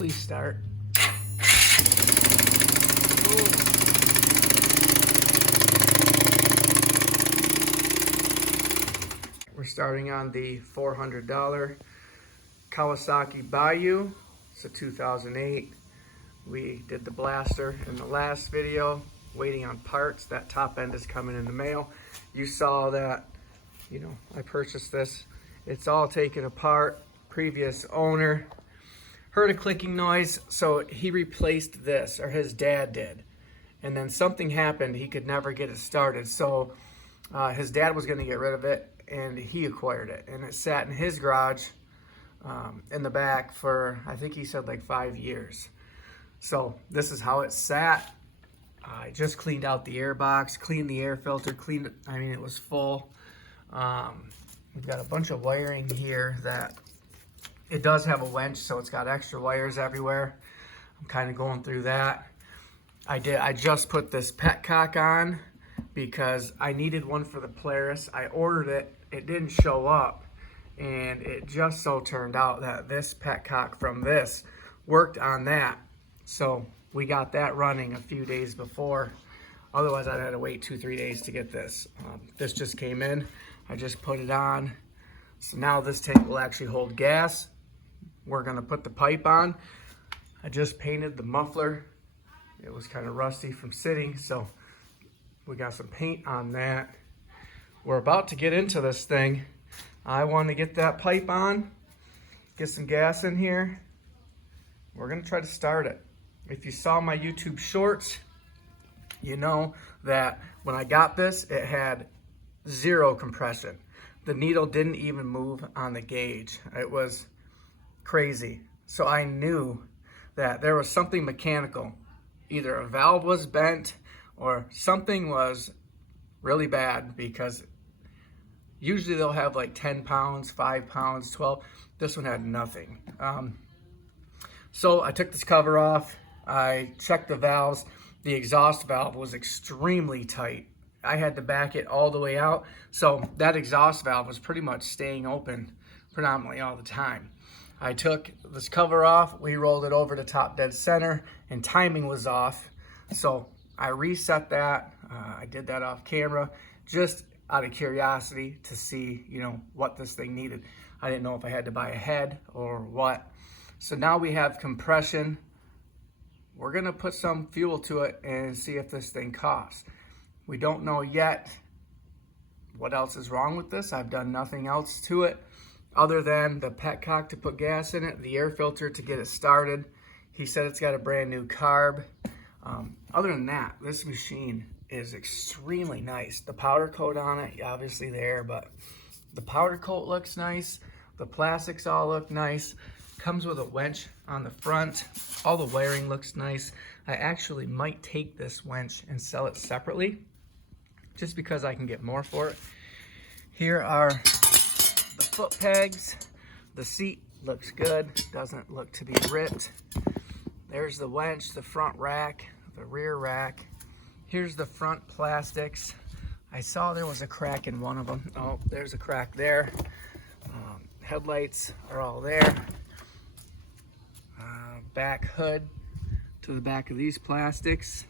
Please start. We're starting on the $400 Kawasaki Bayou. It's a 2008. We did the blaster in the last video, waiting on parts. That top end is coming in the mail. You saw that, I purchased this. It's all taken apart. Previous owner heard a clicking noise, so he replaced this, or his dad did. And then something happened, he could never get it started. So his dad was gonna get rid of it, and he acquired it. And it sat in his garage in the back for, I think he said like 5 years. So this is how it sat. I just cleaned out the air box, cleaned the air filter, it was full. We've got a bunch of wiring here that it does have a winch, so it's got extra wires everywhere. I'm kind of going through that. I just put this petcock on because I needed one for the Polaris. I ordered it, it didn't show up, and it just so turned out that this petcock from this worked on that. So we got that running a few days before. Otherwise, I'd had to wait 2-3 days to get this. This just came in. I just put it on. So now this tank will actually hold gas. We're gonna put the pipe on. I just painted the muffler. It was kind of rusty from sitting, so we got some paint on that. We're about to get into this thing. I want to get that pipe on, get some gas in here. We're gonna try to start it. If you saw my YouTube shorts, you know that when I got this, it had 0 compression. The needle didn't even move on the gauge. It was crazy. So I knew that there was something mechanical. Either a valve was bent or something was really bad, because usually they'll have like 10 pounds, 5 pounds, 12. This one had nothing. So I took this cover off. I checked the valves. The exhaust valve was extremely tight. I had to back it all the way out. So that exhaust valve was pretty much staying open predominantly all the time. I took this cover off, we rolled it over to top dead center, and timing was off. So I reset that. I did that off camera just out of curiosity to see, what this thing needed. I didn't know if I had to buy a head or what. So now we have compression. We're gonna put some fuel to it and see if this thing coughs. We don't know yet what else is wrong with this. I've done nothing else to it other than the petcock to put gas in it, the air filter to get it started. He said it's got a brand new carb. Other than that, this machine is extremely nice. The powder coat on it, obviously there, but the powder coat looks nice. The plastics all look nice. Comes with a winch on the front. All the wiring looks nice. I actually might take this winch and sell it separately, just because I can get more for it. Here are the foot pegs. The seat looks good, doesn't look to be ripped. There's the winch, the front rack, the rear rack. Here's the front plastics. I saw there was a crack in one of them. Oh, there's a crack there. Headlights are all there. Back hood to the back of these plastics.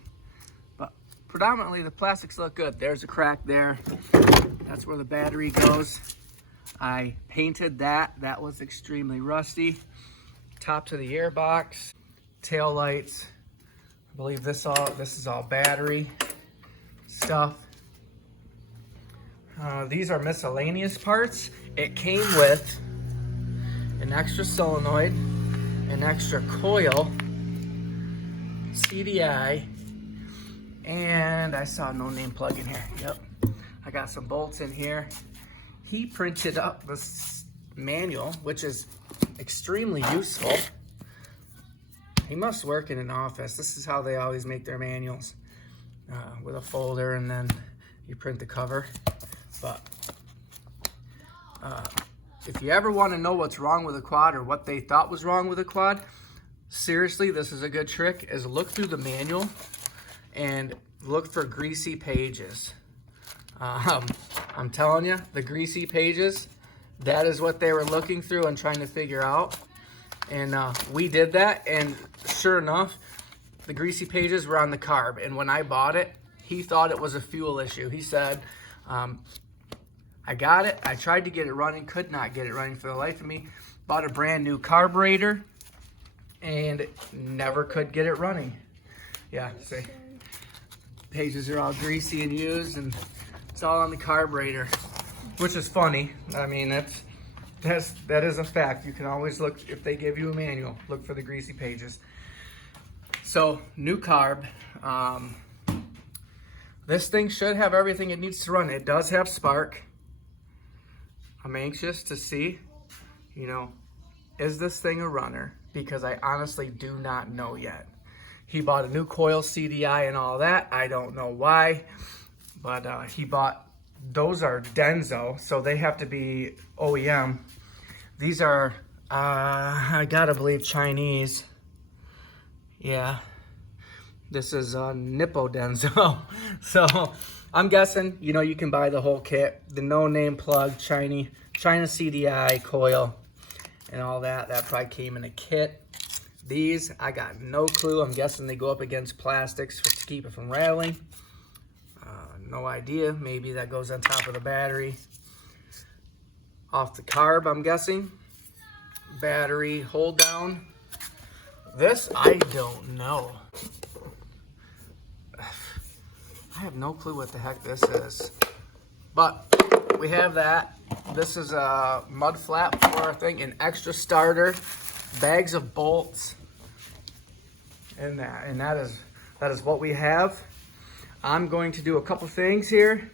But predominantly the plastics look good. There's a crack there. That's where the battery goes. I painted that. That was extremely rusty. Top to the air box. Tail lights. I believe this is all battery stuff. These are miscellaneous parts. It came with an extra solenoid, an extra coil, CDI, and I saw no name plug in here. Yep. I got some bolts in here. He printed up this manual, which is extremely useful. He must work in an office. This is how they always make their manuals, with a folder, and then you print the cover. But if you ever want to know what's wrong with a quad, or what they thought was wrong with a quad, seriously, this is a good trick, is look through the manual and look for greasy pages. I'm telling you, the greasy pages, that is what they were looking through and trying to figure out. And we did that, and sure enough, the greasy pages were on the carb. And when I bought it, he thought it was a fuel issue. He said, I got it. I tried to get it running, could not get it running for the life of me. Bought a brand new carburetor and never could get it running. Yeah, see, pages are all greasy and used, and it's all on the carburetor, which is funny. I mean, that is a fact. You can always look, if they give you a manual, look for the greasy pages. So, new carb. This thing should have everything it needs to run. It does have spark. I'm anxious to see, you know, is this thing a runner? Because I honestly do not know yet. He bought a new coil, CDI, and all that. I don't know why, but he bought, those are Denso, so they have to be OEM. These are, I gotta believe, Chinese. Yeah. This is Nippo Denso. So I'm guessing, you know, you can buy the whole kit. The no-name plug, China CDI coil, and all that. That probably came in a kit. These, I got no clue. I'm guessing they go up against plastics to keep it from rattling. No idea. Maybe that goes on top of the battery. Off the carb, I'm guessing. Battery hold down. This, I don't know. I have no clue what the heck this is. But we have that. This is a mud flap for our thing, an extra starter, bags of bolts, and that is what we have. I'm going to do a couple things here.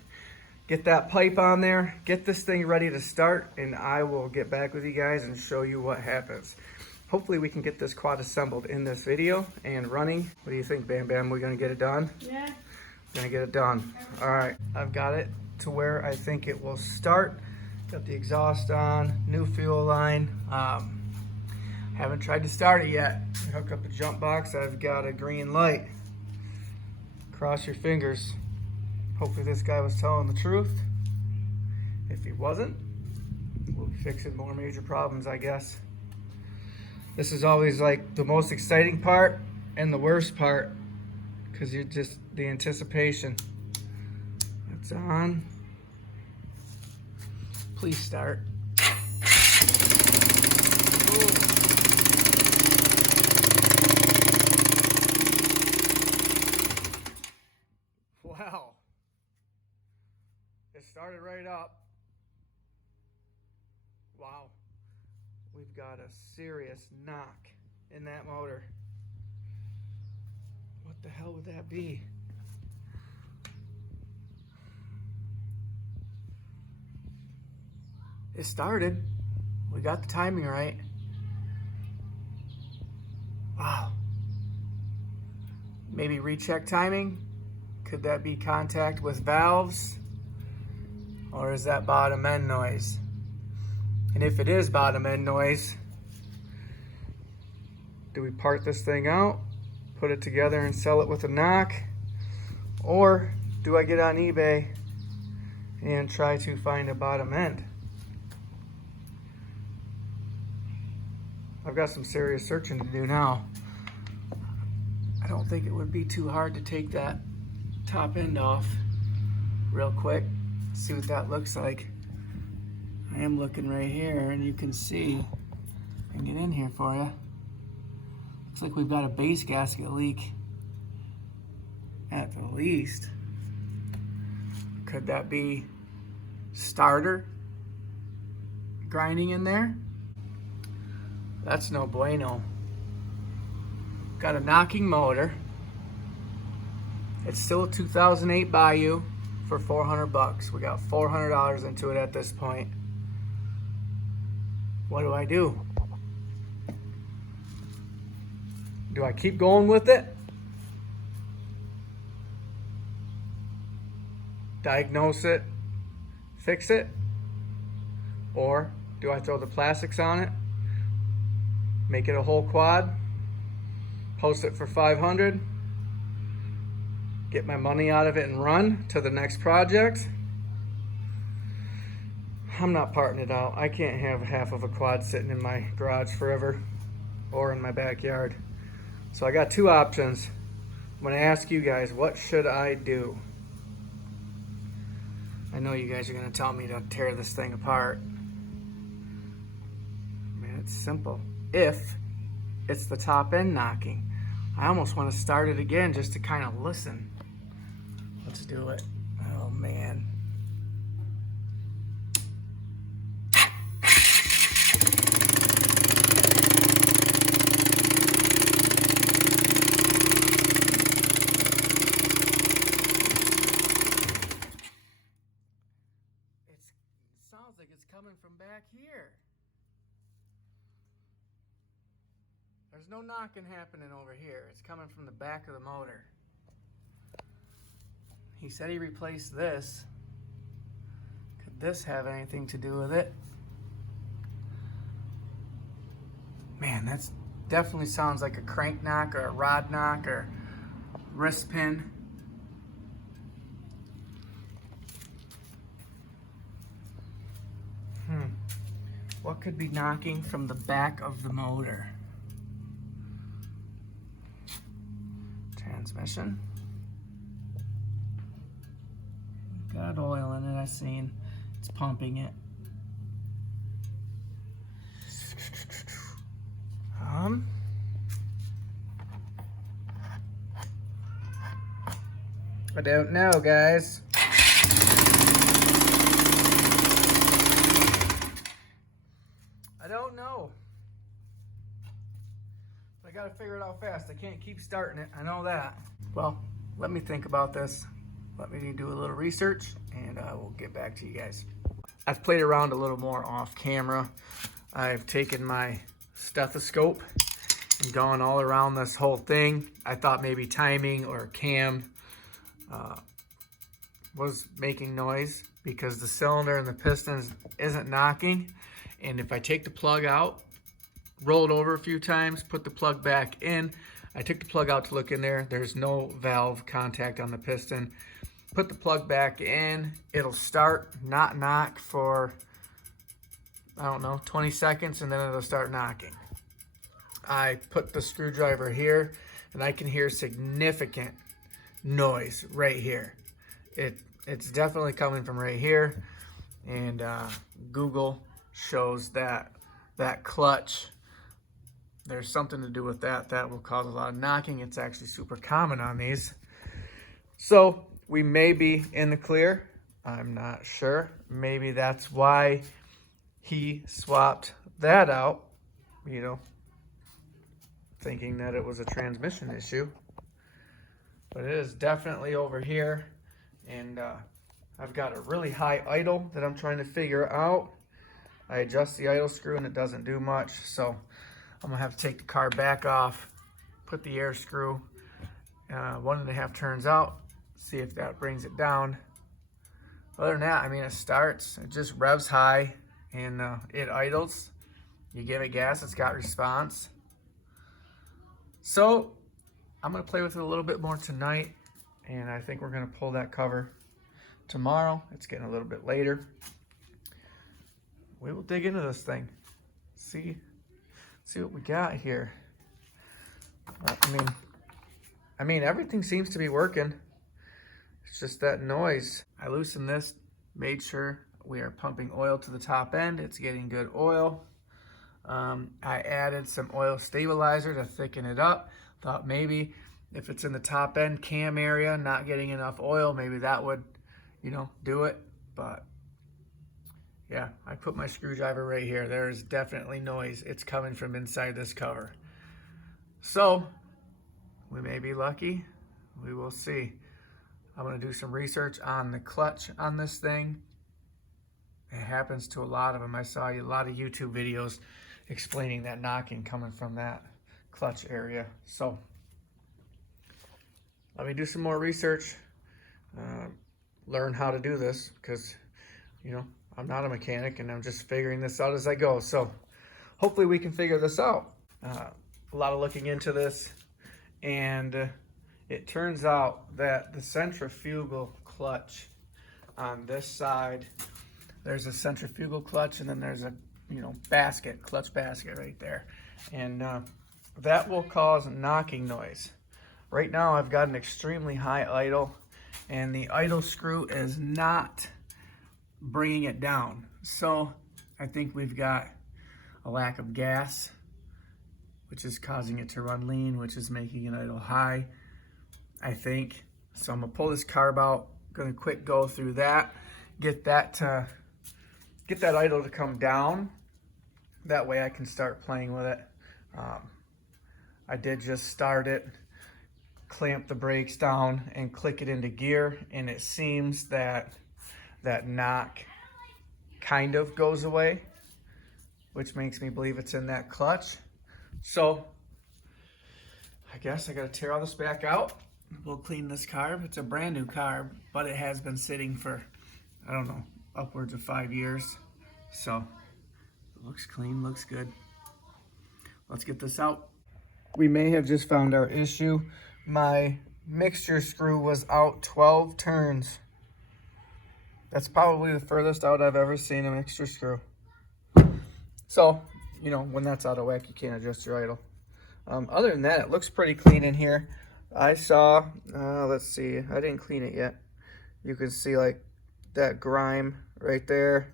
Get that pipe on there, get this thing ready to start, and I will get back with you guys and show you what happens. Hopefully we can get this quad assembled in this video and running. What do you think, Bam Bam? We're gonna get it done? Yeah. Gonna get it done. All right, I've got it to where I think it will start. Got the exhaust on, new fuel line. Haven't tried to start it yet. Hook up the jump box, I've got a green light. Cross your fingers. Hopefully this guy was telling the truth. If he wasn't, we'll be fixing more major problems, I guess. This is always like the most exciting part and the worst part, because you're just the anticipation. It's on. Please start. Ooh. Wow. It started right up. Wow. We've got a serious knock in that motor. What the hell would that be? It started. We got the timing right. Wow. Maybe recheck timing? Could that be contact with valves? Or is that bottom end noise? And if it is bottom end noise, do we part this thing out, put it together and sell it with a knock? Or do I get on eBay and try to find a bottom end? I've got some serious searching to do now. I don't think it would be too hard to take that top end off real quick, see what that looks like. I am looking right here, and you can see, I can get in here for you. Looks like we've got a base gasket leak at the least. Could that be starter grinding in there? That's no bueno. Got a knocking motor. It's still a 2008 Bayou for 400 bucks. We got $400 into it at this point. What do I do? Do I keep going with it? Diagnose it, fix it? Or do I throw the plastics on it, make it a whole quad, post it for 500, get my money out of it and run to the next project? I'm not parting it out. I can't have half of a quad sitting in my garage forever. or in my backyard. So I got two options. I'm gonna ask you guys, what should I do? I know you guys are gonna tell me to tear this thing apart. Man, it's simple. If it's the top end knocking. I almost want to start it again just to kind of listen. Let's do it. Oh man. It sounds like it's coming from back here. There's no knocking happening over here. It's coming from the back of the motor. He said he replaced this. Could this have anything to do with it? Man, that's definitely sounds like a crank knock or a rod knock or wrist pin. What could be knocking from the back of the motor? Transmission. Got oil in it, I seen. It's pumping it. I don't know, guys. I don't know. I gotta figure it out fast. I can't keep starting it. I know that. Well, let me think about this. Let me do a little research and I will get back to you guys. I've played around a little more off camera. I've taken my stethoscope and gone all around this whole thing. I thought maybe timing or cam was making noise because the cylinder and the pistons isn't knocking. And if I take the plug out, roll it over a few times, put the plug back in. I took the plug out to look in there. There's no valve contact on the piston. Put the plug back in. It'll start, not knock for, I don't know, 20 seconds, and then it'll start knocking. I put the screwdriver here, and I can hear significant noise right here. It's definitely coming from right here, and Google shows that clutch, there's something to do with that will cause a lot of knocking. It's actually super common on these. So we may be in the clear. I'm not sure. Maybe that's why he swapped that out, you know, thinking that it was a transmission issue. But it is definitely over here. And I've got a really high idle that I'm trying to figure out. I adjust the idle screw and it doesn't do much. So I'm gonna have to take the car back off, put the air screw 1.5 turns out, see if that brings it down. Other than that, I mean, it starts, it just revs high and it idles. You give it gas, it's got response. So I'm gonna play with it a little bit more tonight, and I think we're gonna pull that cover tomorrow. It's getting a little bit later. We will dig into this thing, see what we got here. I mean, everything seems to be working. It's just that noise. I loosened this, made sure we are pumping oil to the top end. It's getting good oil. I added some oil stabilizer to thicken it up. Thought maybe if it's in the top end cam area, not getting enough oil, maybe that would, you know, do it. But yeah, I put my screwdriver right here. There is definitely noise. It's coming from inside this cover. So we may be lucky. We will see. I'm gonna do some research on the clutch on this thing. It happens to a lot of them. I saw a lot of YouTube videos explaining that knocking coming from that clutch area. So let me do some more research, learn how to do this, because, you know, I'm not a mechanic and I'm just figuring this out as I go. So hopefully we can figure this out. A lot of looking into this, and it turns out that the centrifugal clutch on this side, there's a centrifugal clutch and then there's a, you know, basket, clutch basket right there. and that will cause knocking noise. Right now I've got an extremely high idle, and the idle screw is not bringing it down. So I think we've got a lack of gas, which is causing it to run lean, which is making it idle high, I think. So I'm gonna pull this carb out, gonna quick go through that, get that idle to come down. That way I can start playing with it. I did just start it, clamp the brakes down and click it into gear, and it seems that that knock kind of goes away, which makes me believe it's in that clutch. So I guess I gotta tear all this back out. We'll clean this carb. It's a brand new carb, but it has been sitting for, I don't know, upwards of 5 years. So it looks clean, looks good. Let's get this out. We may have just found our issue. My mixture screw was out 12 turns. That's probably the furthest out I've ever seen a mixture screw. So, you know, when that's out of whack, you can't adjust your idle. Other than that, it looks pretty clean in here. I saw, let's see, I didn't clean it yet. You can see like that grime right there.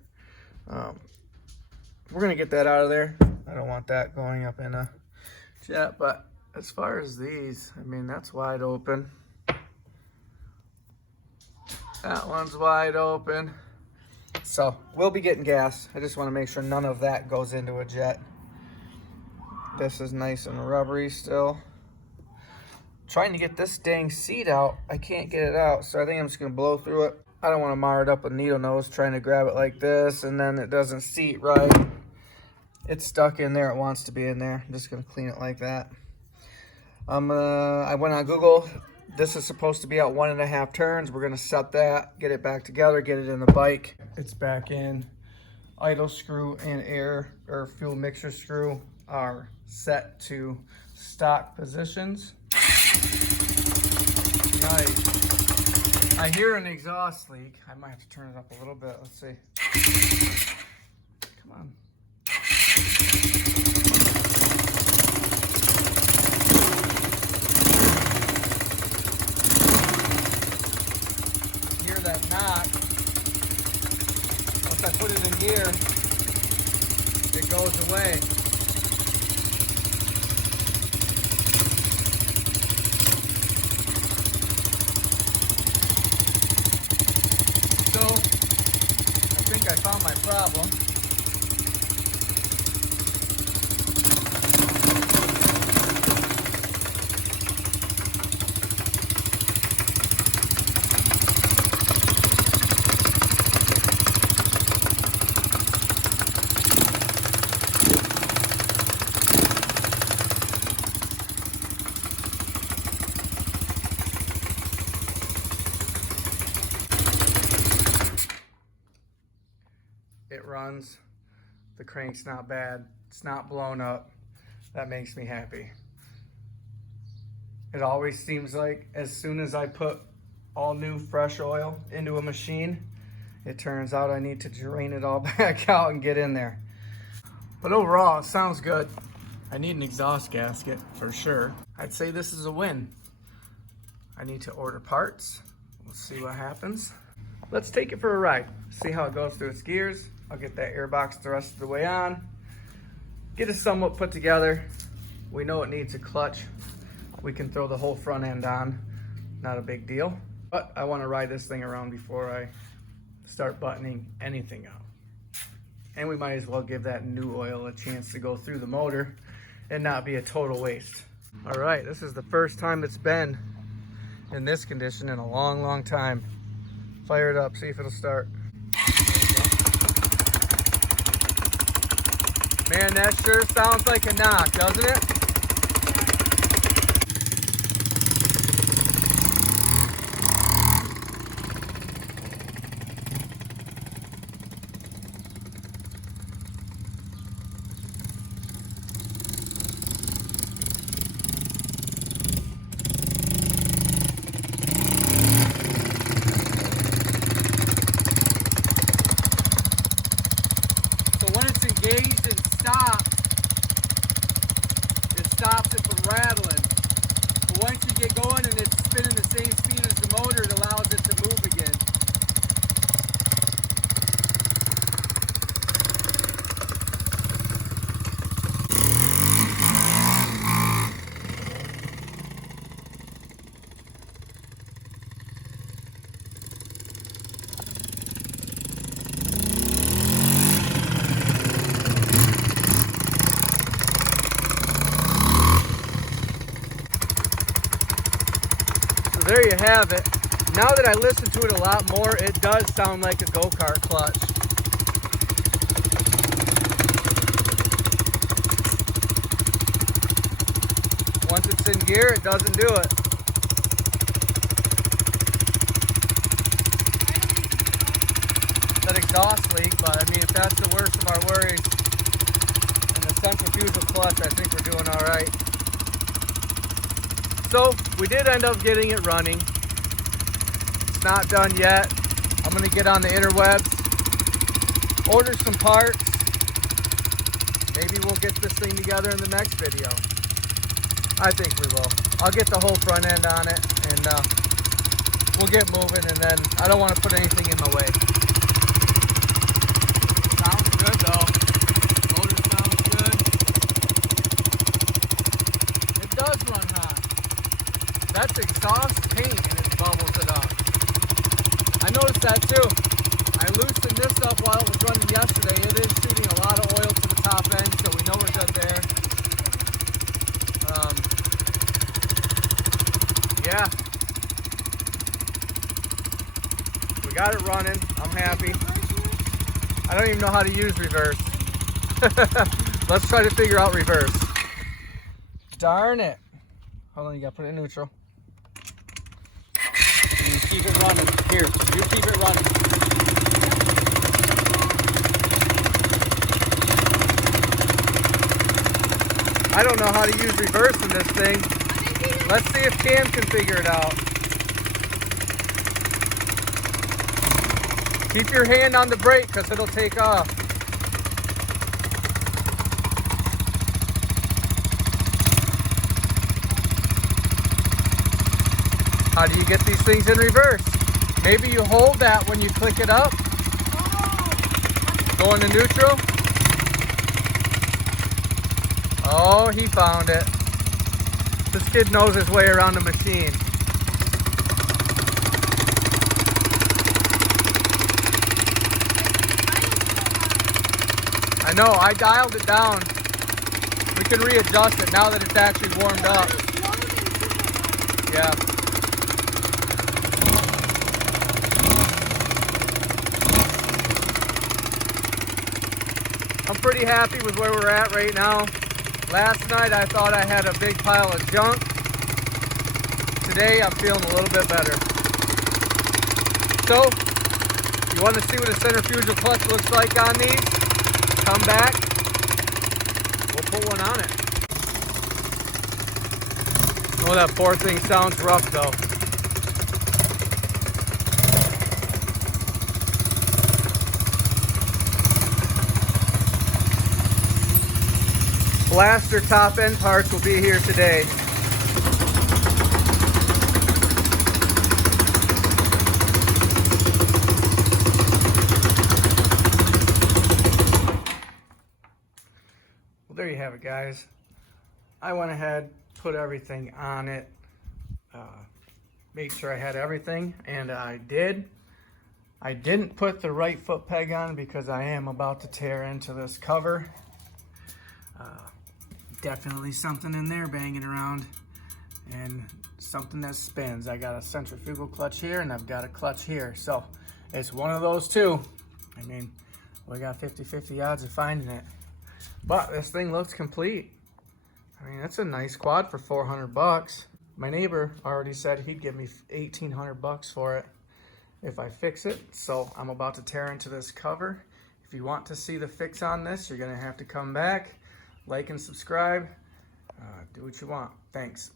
We're gonna get that out of there. I don't want that going up in a jet, but as far as these, I mean, that's wide open. That one's wide open. So we'll be getting gas. I just want to make sure none of that goes into a jet. This is nice and rubbery still. Trying to get this dang seat out. I can't get it out, so I think I'm just gonna blow through it. I don't want to mar it up with needle nose trying to grab it like this, and then it doesn't seat right. It's stuck in there. It wants to be in there. I'm just gonna clean it like that. I went on Google. This is supposed to be out 1.5 turns. We're gonna set that, get it back together, get it in the bike. It's back in. Idle screw and air or fuel mixture screw are set to stock positions. Nice. I hear an exhaust leak. I might have to turn it up a little bit. Let's see. Come on. Hear that knock. Once I put it in gear, it goes away. I found my problem. It runs. The crank's not bad. It's not blown up. That makes me happy. It always seems like as soon as I put all new fresh oil into a machine, it turns out I need to drain it all back out and get in there. But overall, it sounds good. I need an exhaust gasket for sure. I'd say this is a win. I need to order parts. We'll see what happens. Let's take it for a ride. See how it goes through its gears. I'll get that airbox the rest of the way on. Get it somewhat put together. We know it needs a clutch. We can throw the whole front end on. Not a big deal. But I want to ride this thing around before I start buttoning anything out. And we might as well give that new oil a chance to go through the motor and not be a total waste. All right, this is the first time it's been in this condition in a long, long time. Fire it up, see if it'll start. Man, that sure sounds like a knock, doesn't it? So when it's engaged and stopped, once you get going and it's spinning the same speed as the motor, it allows it to move again. There you have it. Now that I listen to it a lot more, it does sound like a go-kart clutch. Once it's in gear, it doesn't do it. That exhaust leak, but I mean, if that's the worst of our worries, and the centrifugal clutch, I think we're doing all right. So we did end up getting it running. It's not done yet. I'm gonna get on the interwebs, order some parts. Maybe we'll get this thing together in the next video. I think we will. I'll get the whole front end on it and we'll get moving, and then I don't want to put anything in my way. Sounds good though. Motor sounds good. It does run hot. That's exhaust paint and it bubbles it up. I noticed that too. I loosened this up while it was running yesterday. It is shooting a lot of oil to the top end, so we know we're good there. Yeah. We got it running. I'm happy. I don't even know how to use reverse. Let's try to figure out reverse. Darn it. Hold on, you gotta put it in neutral. You keep it running. Here, you keep it running. I don't know how to use reverse in this thing. Let's see if Cam can figure it out. Keep your hand on the brake because it'll take off. How do you get these things in reverse? Maybe you hold that when you click it up. Go into neutral. Oh, he found it. This kid knows his way around the machine. I know, I dialed it down. We can readjust it now that it's actually warmed up. Yeah. I'm pretty happy with where we're at right now. Last night I thought I had a big pile of junk. Today I'm feeling a little bit better. So, you want to see what a centrifugal clutch looks like on these? Come back. We'll put one on it. Oh, that poor thing sounds rough though. Blaster top end parts will be here today. Well, there you have it, guys. I went ahead, put everything on it, made sure I had everything, and I did. I didn't put the right foot peg on because I am about to tear into this cover. Definitely something in there banging around, and something that spins. I got a centrifugal clutch here and I've got a clutch here, so it's one of those two. I mean, we got 50-50 odds of finding it, but this thing looks complete. I mean, that's a nice quad for 400 bucks. My neighbor already said he'd give me 1,800 bucks for it if I fix it, so I'm about to tear into this cover. If you want to see the fix on this, you're gonna have to come back. Like and subscribe. Do what you want. Thanks.